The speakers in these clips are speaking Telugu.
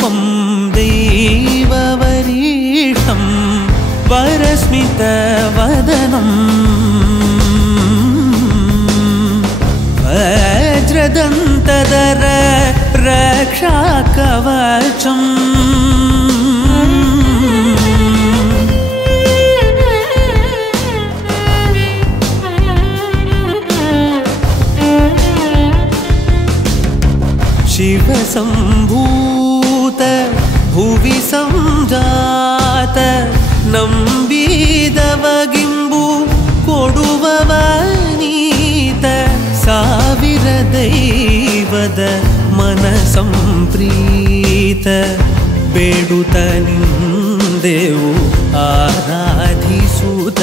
रूपं दैववरीष्ठं वरस्मितवदनं वज्रदन्तधर रक्षाकवचम् शिवसम्भूत भुवि संजात नम्बिदवगिम्बु कोडुववनीत ಸಾವಿರ ದೈವದ ಮನಸಂಪ್ರೀತ ಬೇಡುತ್ತ ನಿಂದೆವು ಆರಾಧಿಸುತ್ತ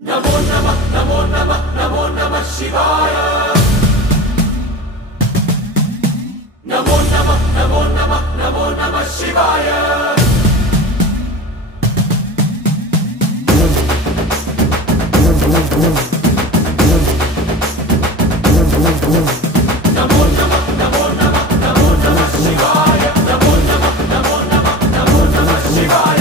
नमो नमः नमो नमः नमो नमः शिवाय नमो नमः नमो नमः नमो नमः शिवाय नमो नमः नमो नमः नमो नमः शिवाय नमो नमः नमो नमः नमो नमः शिवाय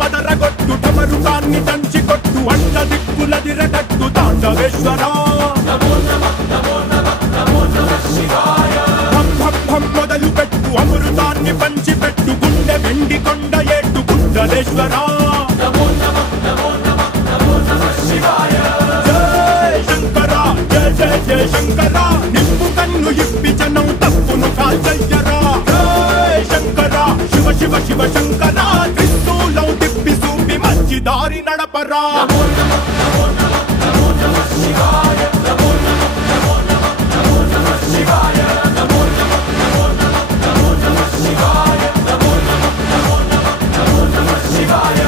మదరగొట్టు టమరుకాన్ని దంచి కొట్టు అంట దిక్కులదిరగట్టు తాండవేశ్వర నమో నమః నమో నమః నమో నమః శివాయ భం భం భం మొదలు పెట్టు అమృతాన్ని పంచి పెట్టు గుండె వెండి కొండ ఏట్టు గుండలేశ్వర నమో నమః నమో నమః నమో నమః శివాయ జై శంకర జయ జయ జయ శంకర నిప్పు కన్ను ఇప్పి జనం తప్పును కాల్చయ్యరా జై శంకర శివ శివ శివ శంకర दारी नडपरा नमो नमः नमो नमः नमो नमः शिवाय नमो नमः नमो नमः नमो नमः शिवाय नमो नमः नमो नमः नमो नमः शिवाय नमो नमः नमो नमः नमो नमः शिवाय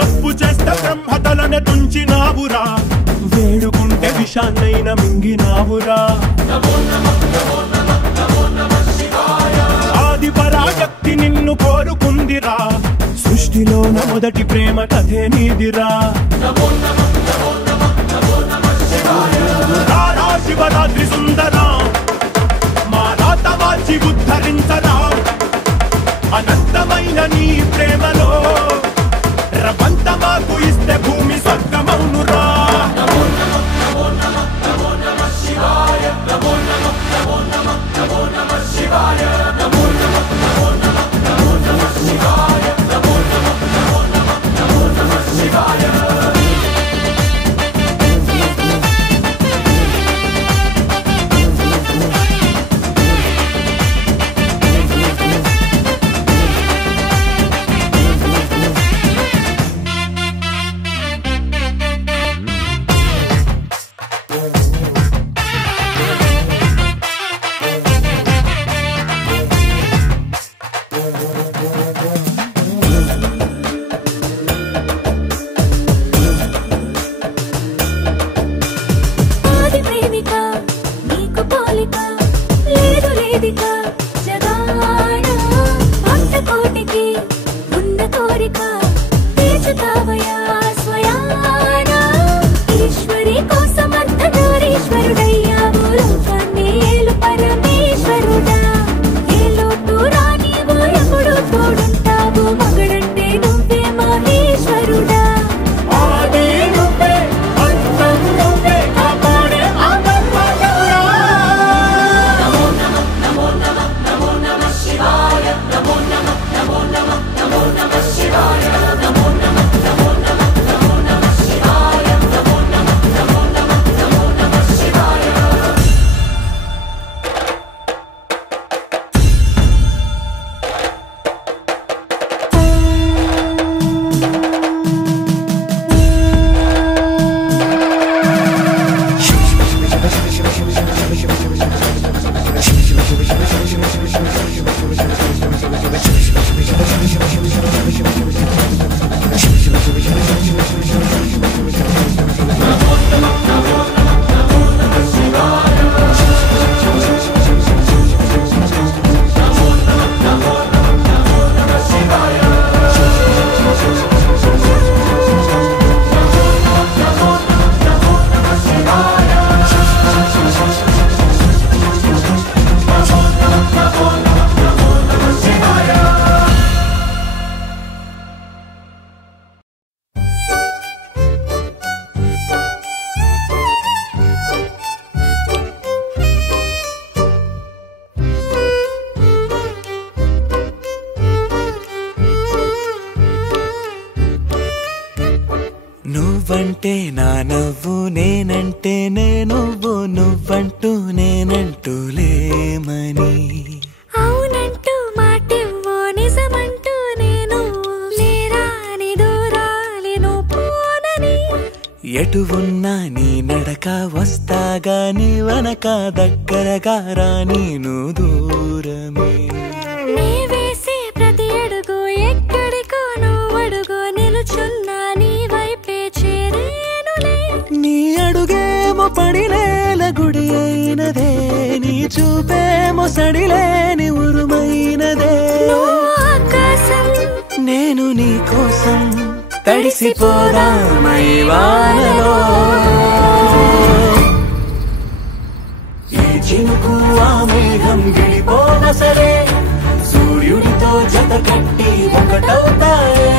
తప్పు చేస్తే బ్రహ్మతలనే తుంచినావురా, వేడుకుంటే విషాన్నైన మింగినావురా. ఆది పరాశక్తి నిన్ను కోరుకుందిరా, సృష్టిలోన మొదటి ప్రేమ కథే నీదిరా. రారా శివరాత్రి సుందరా, మా రాత మార్చి ఉద్ధరించరా. అనంతమైన నీ ప్రేమలో రవంత మాకు ఇస్తే భూమి స్వర్గమౌనురా. నువ్వంటే నా నవ్వు, నేనంటే నువ్వు, నువ్వంటూ నేనంటూ లేమని. అవునంటూ మాటివ్వు, నిజమంటూ నేను లేరాని దూరాలేను పోనని. ఎటు ఉన్నా నీ నడక, వస్తాగా నీ వనక, దగ్గరగా రాని నువ్వు దూరమే. నీ వేసే ప్రతి అడుగు ఎక్కడికో నువ్వు అడుగు, నిలుచున్నా నీ వైపే చేరేనులే. నీ అడుగేమో పడినేల గుడి అయినదే, నీ చూపేమో సడిలేని ఉరుమైనదే. ఆకాశం నేను నీ కోసం తడిసిపోదామై వానలో. ఈ చినుకు ఆ మేఘం గిడిపోవసలే, సూర్యుడితో జత కట్టి ఒకటవుతాయే.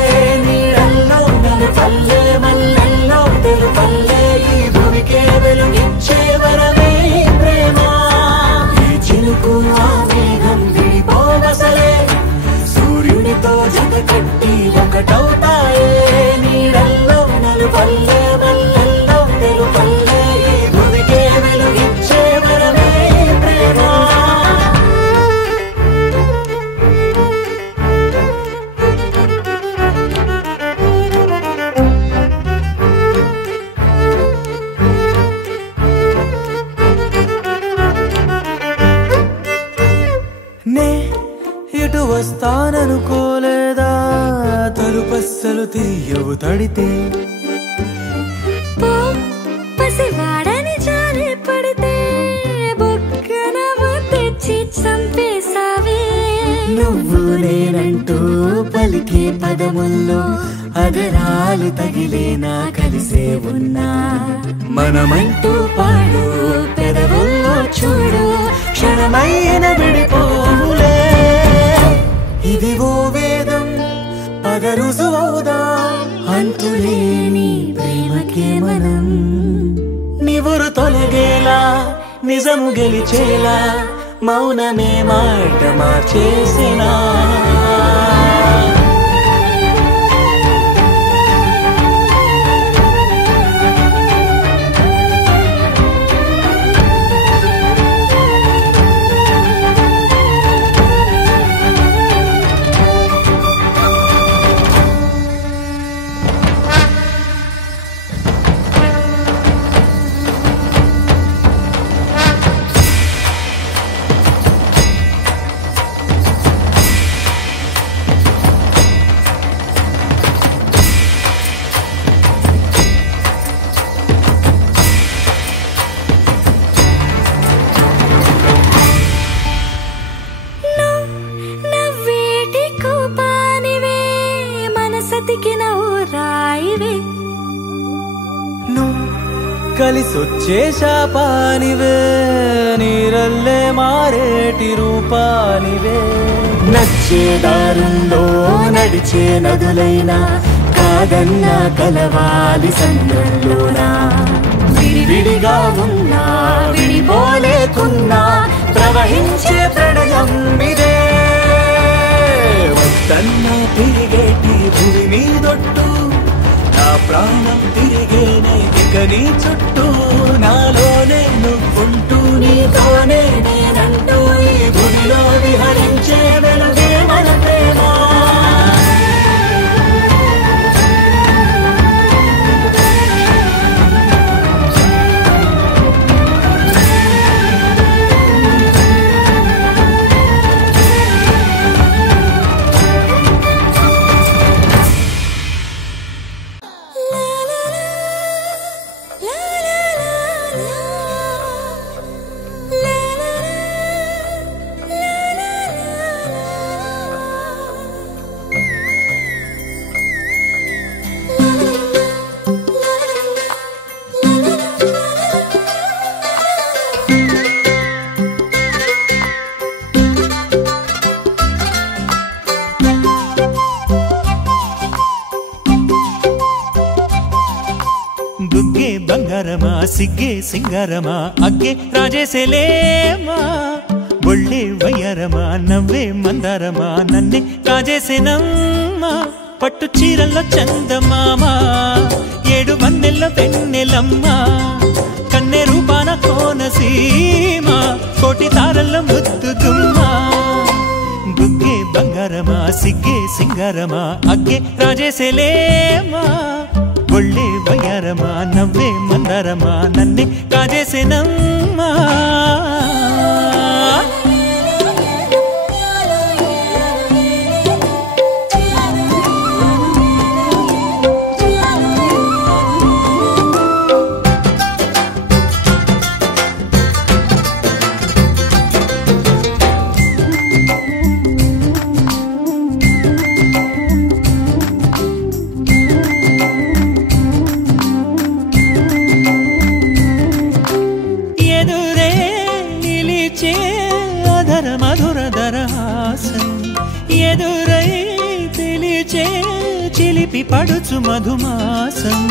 నీడల్లో నలుపల్లె, మల్లెల్లో తెలుపల్లె, ఈ భూమికే వెలుగిచ్చే వరమే ప్రేమ. ఈ చినుకు ఆ మేఘం గిడిపోవసలే, సూర్యుడితో జత కట్టి ఒకటవుతాయే. నీడల్లో నలుపల్లె, మల్లెల్లో తెలుపల్లె, ఈ భూమికే వెలుగిచ్చే వరమే ప్రేమ. తడితే పసివాడని జారి పడితే బొక్కన తెచ్చి చంపేసావే నువ్వు నేనంటూ పలికే పదముల్లో అదరాలు తగిలేనా కలిసే ఉన్నా మనమంటూ పాడు పెదవుల్లో చూడు క్షణమైన విడిపోవులే ఇది ఓ వేదం పగరుజువవుదా అంతులేని ప్రేమకే మనం నివురు తొలగేలా నిజము గెలిచేలా మౌనమే మాట మార్చేసినా కలిసొచ్చే శాపానివే నీరల్లే మారేటి రూపానివే నచ్చే దారుల్లో నడిచే నదులైనా కాదన్నా కలవాలి సంద్రంలోనా విడివిడిగా ఉన్నా విడిపోలేకున్నా ప్రవహించే ప్రణయం ఇదే వద్దన్నా తిరిగేటి భూమి మీదొట్టు నా ప్రాణం తిరిగేనే ఇక నీ చుట్టూ నాలోనే నువ్వుంటూ నీతోనే నేనంటూ ఈ భూమిలో విహరించే వెలుగే మన ప్రేమ బుగ్గే బంగారమా సిగ్గే సింగారమా అగ్గే రాజేసేలేమా ఒళ్ళే వయ్యారమా నవ్వే మందారమా నన్నే కాజేసేనమ్మా పట్టు చీరల్లో చందమామా ఏడు వన్నెల్లో వెన్నెలమ్మా కన్నె రూపాన కోనసీమ కోటి తారల్లో ముద్దుగుమ్మా బుగ్గే బంగారమా సిగ్గే సింగారమా అగ్గే రాజేసేలేమా ఒళ్ళే వయ్యారమా నవ్వే మందారమా నన్నే కాజేసేనమ్మా ఎదురై పిలిచే చిలిపి పడుచు మధుమాసం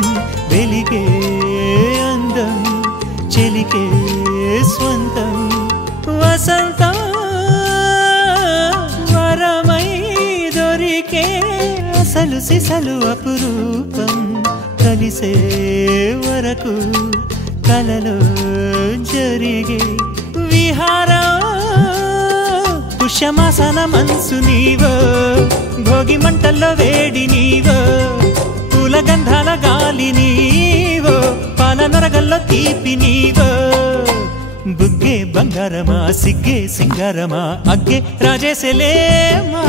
వెలిగే అందం చెలికే స్వంతం వసంతం వరమై దొరికే అసలు సిసలు అపురూపం కలిసే వరకు కలలో జరిగే విహారం పుష్యమాసన మనసు నీవో భోగి మంటల్లో వేడి నీవో పూల గంధాల గాలి నీవో పాల నరగల్లో తీపి నీవో బుగ్గే బంగారమా సిగ్గే సింగారమా అగ్గే రాజేసేలేమా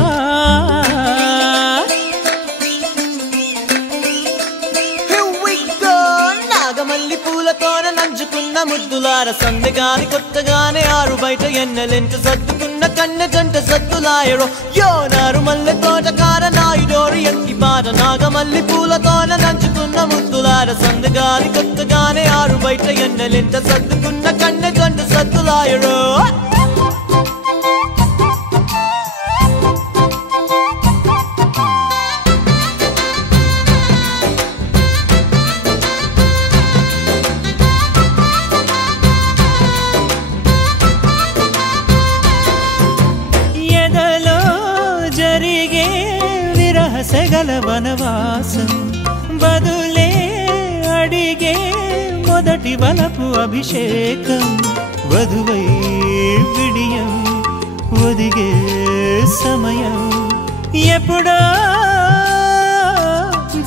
నాగమల్లి పూలతోన నంచుకున్న ముద్దులార సందెగాని కొత్తగానే ఆరు బయట ఎన్నెలెంట సర్దుకున్న కన్నె జంట సద్దులాయరో యో నారు మల్లె తోటకార నాయుడోరు ఎంకి పాట నాగమల్లి పూలతోన నంచుకున్న ముద్దులార సందెగాని కొత్తగానే ఆరు బయట ఎన్నెలెంట సర్దుకున్న కన్నె జంట సద్దులాయరో సెగల వనవాసం బదులే అడిగే మొదటి వలపు అభిషేకం వధువై విడియం ఒదిగే సమయం ఎప్పుడో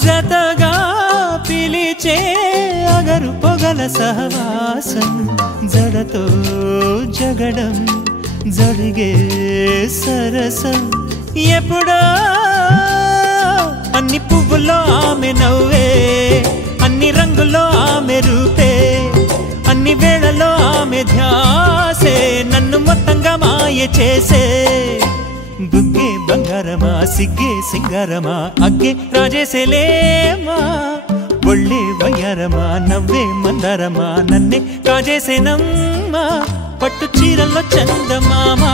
జతగా పిలిచే అగరు పొగల సహవాసం జడతో జగడం జరిగే సరసం ఎప్పుడో అన్ని పువ్వుల్లో ఆమె నవ్వే అన్ని రంగుల్లో ఆమె రూపే అన్ని వేళలో ఆమె ధ్యాసే నన్ను మొత్తంగా మాయ చేసే బుగ్గే బంగారమా సిగ్గే సింగారమా అగ్గే రాజేసేలేమా ఒళ్ళే వయ్యారమా నవ్వే మందారమా నన్నే కాజేసేనమ్మా పట్టు చీరల్లో చందమామా